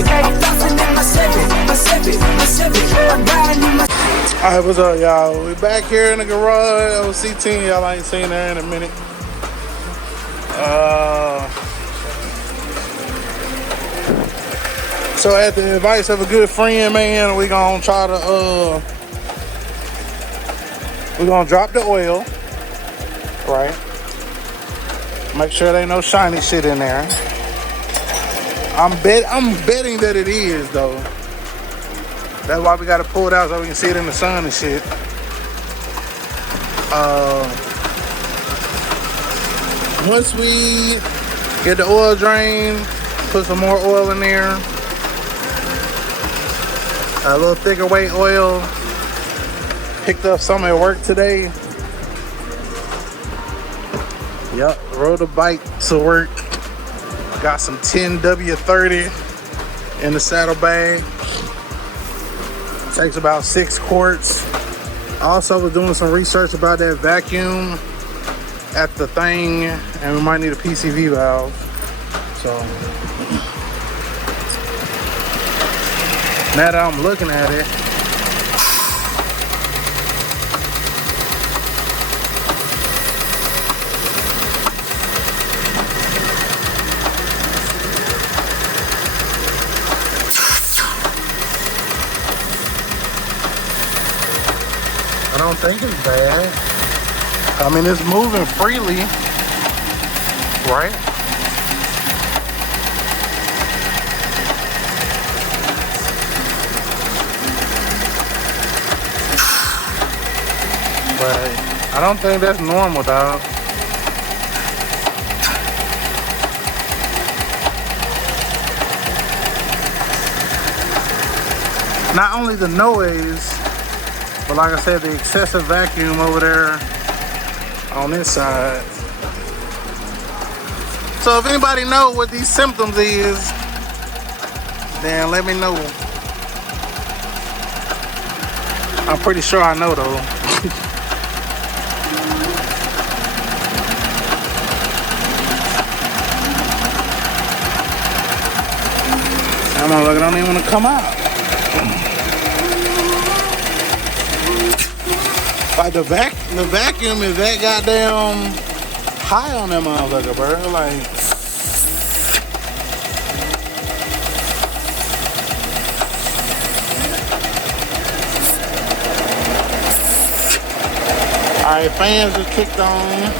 Alright, what's up, y'all? We back here in the garage. OC10, y'all ain't seen her in a minute. So at the advice of a good friend, man, we gonna try to we're gonna drop the oil, right? Make sure there ain't no shiny shit in there. I'm betting that it is though. That's why we gotta pull it out so we can see it in the sun and shit. Once we get the oil drain, put some more oil in there. A little thicker weight oil. Picked up some at work today. Yep, rode a bike to work. Got some 10W30 in the saddlebag. Takes about 6 quarts. I also was doing some research about that vacuum at the thing, and we might need a PCV valve. So now that I'm looking at it, I don't think it's bad. I mean, it's moving freely, right? But I don't think that's normal, dog. Not only the noise, but like I said, the excessive vacuum over there on this side. So if anybody know what these symptoms is, then let me know. I'm pretty sure I know though. That motherfucker don't even want to come out. Like the vacuum is that goddamn high on that motherfucker, bro. Like, alright, fans just kicked on.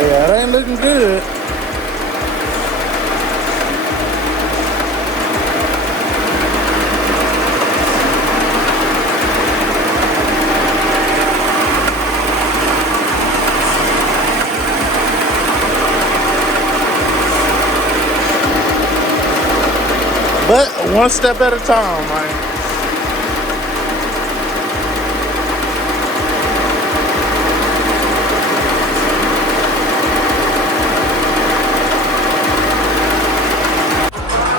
Yeah, it ain't looking good. But one step at a time, man.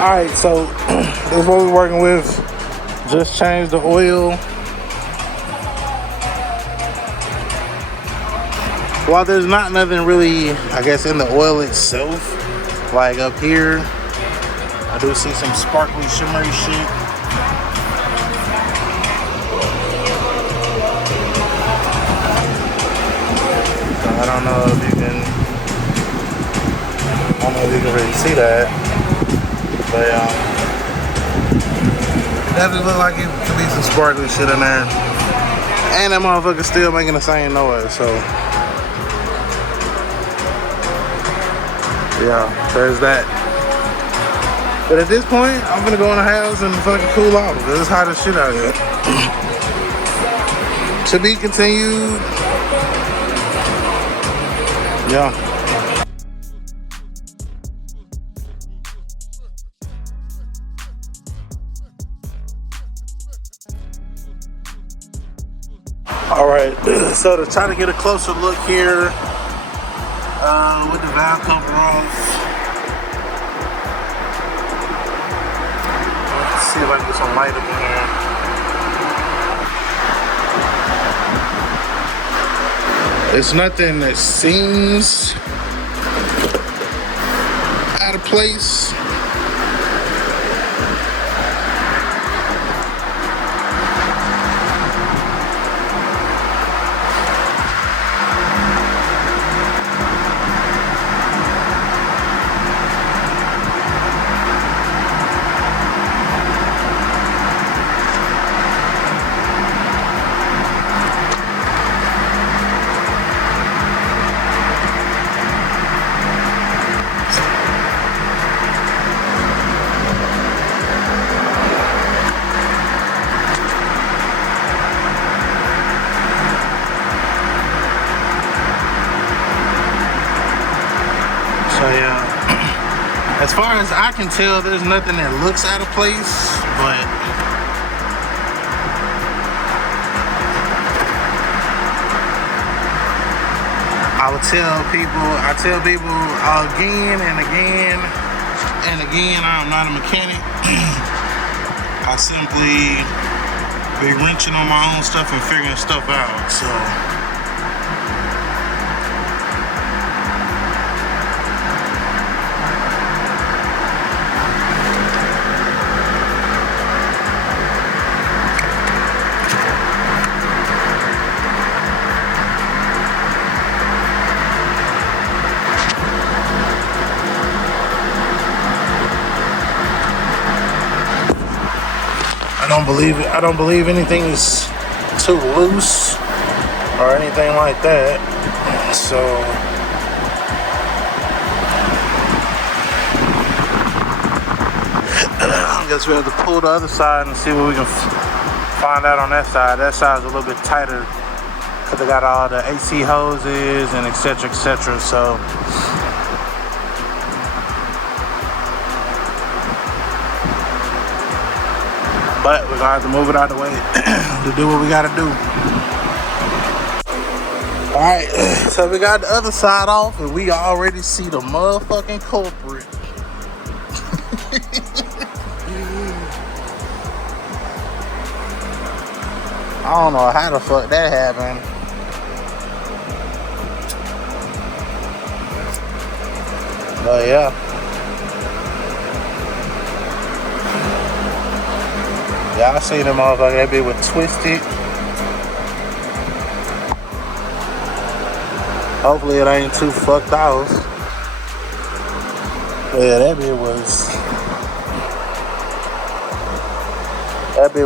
Alright, so this is what we're working with. Just changed the oil. While there's not nothing really, I guess, in the oil itself, like up here, I do see some sparkly, shimmery shit. So I don't know if you can, really see that. But it definitely look like it could be some sparkly shit in there. And that motherfucker's still making the same noise, so. Yeah, there's that. But at this point, I'm gonna go in the house and fucking cool off, because it's hot as shit out here. To be continued. Yeah. All right, so to try to get a closer look here with the valve cover off. Let's see if I can get some light up in here. It's nothing that seems out of place. So yeah, as far as I can tell, there's nothing that looks out of place, but I tell people again and again and again, I'm not a mechanic. I simply be wrenching on my own stuff and figuring stuff out, so. I don't believe anything is too loose or anything like that. So I guess we have to pull the other side and see what we can find out on that side. That side's a little bit tighter because they got all the AC hoses and etc. etc. So but we're gonna have to move it out of the way to do what we gotta do. Alright, so we got the other side off and we already see the motherfucking culprit. I don't know how the fuck that happened. But yeah. Yeah, I seen them motherfucker, that bitch was twisted. Hopefully it ain't too fucked off. But yeah, that bitch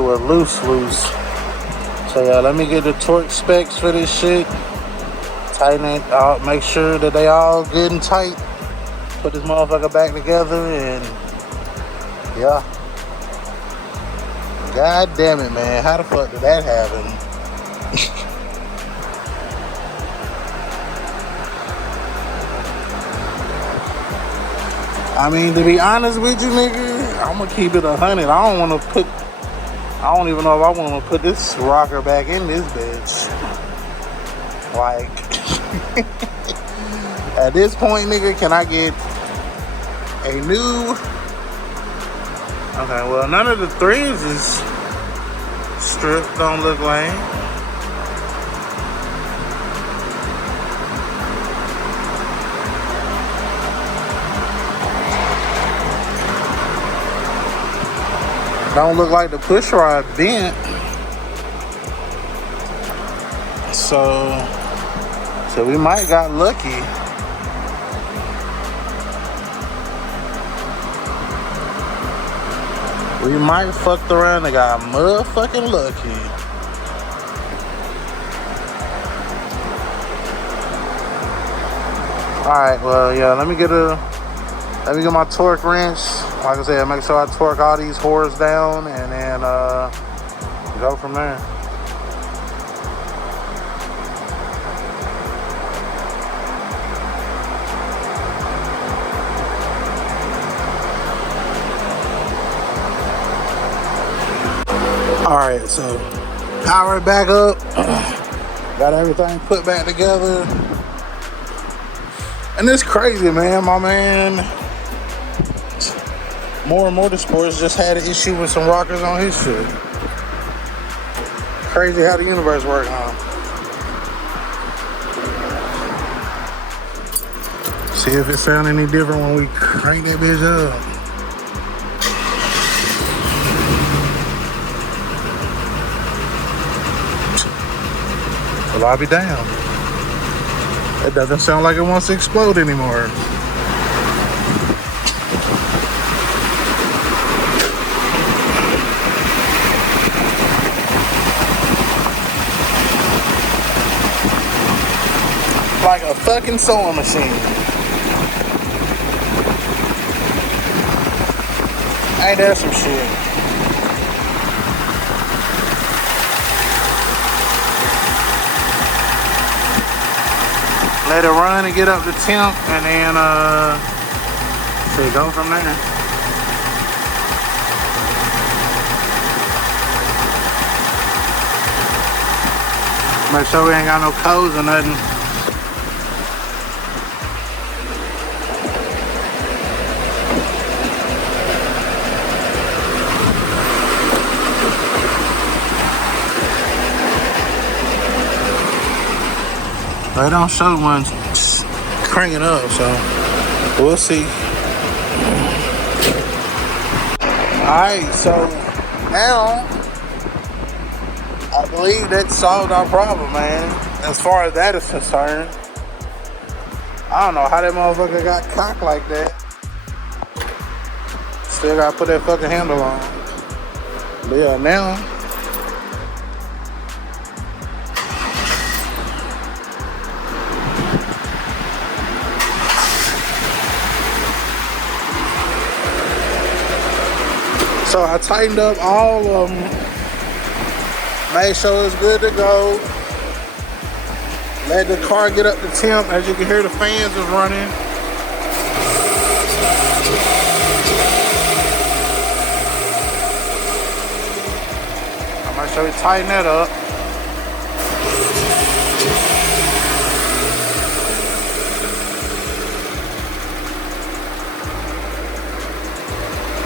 was loose. So yeah, let me get the torque specs for this shit. Tighten it out, make sure that they all good and tight. Put this motherfucker back together and yeah. God damn it, man. How the fuck did that happen? I mean, to be honest with you, nigga, I'm gonna keep it 100. I don't even know if I want to put this rocker back in this bitch. Like, at this point, nigga, can I get a new... Okay, well, none of the threads is stripped, don't look lame. Don't look like the push rod bent. So we might got lucky. We might fucked around and got motherfucking lucky. Alright, well, yeah, let me get my torque wrench. Like I said, make sure I torque all these whores down and then go from there. Alright, so power it back up. Got everything put back together. And it's crazy, man. My man, More and Motorsports just had an issue with some rockers on his shit. Crazy how the universe works, huh? See if it sounds any different when we crank that bitch up. Well, I'll be damned. It doesn't sound like it wants to explode anymore. Like a fucking sewing machine. Ain't that some shit? Let it run and get up to temp, and then so go from there. Make sure we ain't got no codes or nothing. They don't show one cranking up, so we'll see. Alright, so now I believe that solved our problem, man. As far as that is concerned. I don't know how that motherfucker got cocked like that. Still gotta put that fucking handle on. But yeah, now so I tightened up all of them, made sure it's good to go. Let the car get up to temp. As you can hear, the fans is running. I'm gonna show you tighten that up.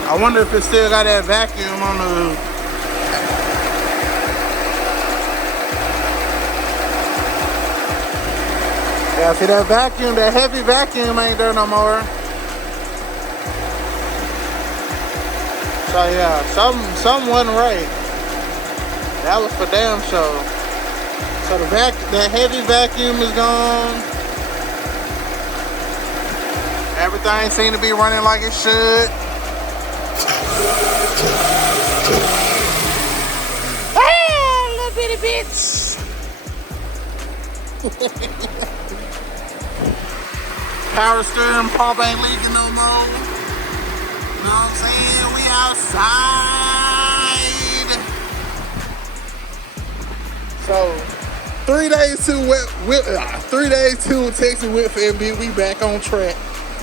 I wonder if it still got that vacuum on the... Yeah, see that vacuum, that heavy vacuum ain't there no more. So yeah, something wasn't right. That was for damn sure. So the heavy vacuum is gone. Everything seemed to be running like it should. Ah, little bitty bitch. Power steering pump ain't leaking no more. Know what I'm saying? We outside. So 3 days to 3 days to Texas Whipfest, and we back on track.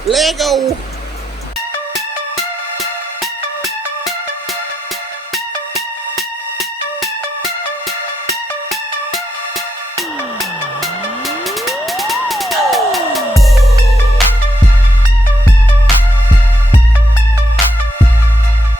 Let go.